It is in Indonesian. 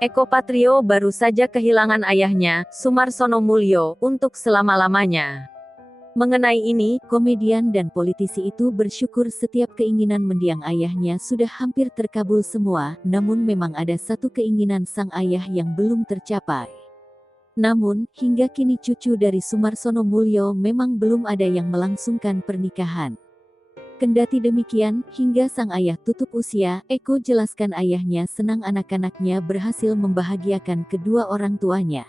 Eko Patrio baru saja kehilangan ayahnya, Sumarsono Mulyo, untuk selama-lamanya. Mengenai ini, komedian dan politisi itu bersyukur setiap keinginan mendiang ayahnya sudah hampir terkabul semua, namun memang ada satu keinginan sang ayah yang belum tercapai. Namun, hingga kini cucu dari Sumarsono Mulyo memang belum ada yang melangsungkan pernikahan. Kendati demikian, hingga sang ayah tutup usia, Eko jelaskan ayahnya senang anak-anaknya berhasil membahagiakan kedua orang tuanya.